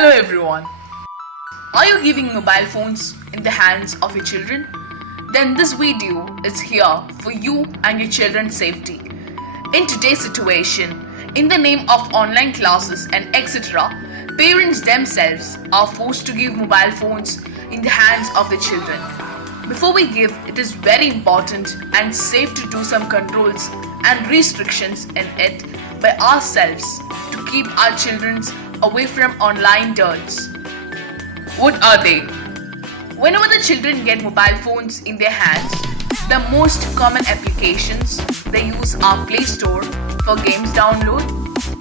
Hello everyone. Are you giving mobile phones in the hands of your children? Then this video is here for you and your children's safety. In today's situation, in the name of online classes and etc., parents themselves are forced to give mobile phones in the hands of their children. Before we give, it is very important and safe to do some controls and restrictions in it by ourselves to keep our children away from online dirts. What are they? Whenever the children get mobile phones in their hands, the most common applications they use are Play Store for games download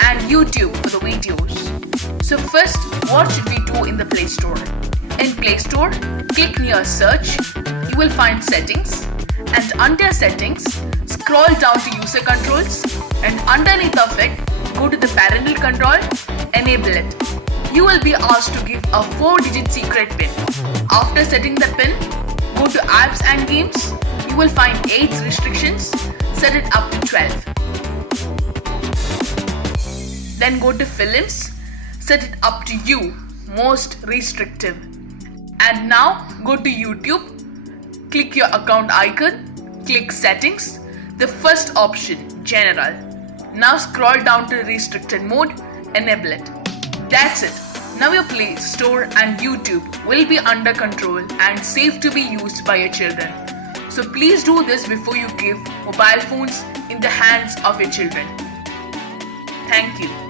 and YouTube for the videos. So first, what should we do in the Play Store? In Play Store, click near Search, you will find Settings, and under Settings, scroll down to User Controls, and underneath of it, go to the Parental Control, enable it. You will be asked to give a 4-digit secret PIN. After setting the PIN, go to Apps and Games. You will find age restrictions, set it up to 12. Then go to Films, set it up to you, most restrictive. And now go to YouTube, click your account icon, click Settings, the first option, General. Now scroll down to Restricted Mode, enable it. That's it. Now your Play Store and YouTube will be under control and safe to be used by your children. So please do this before you give mobile phones in the hands of your children. Thank you.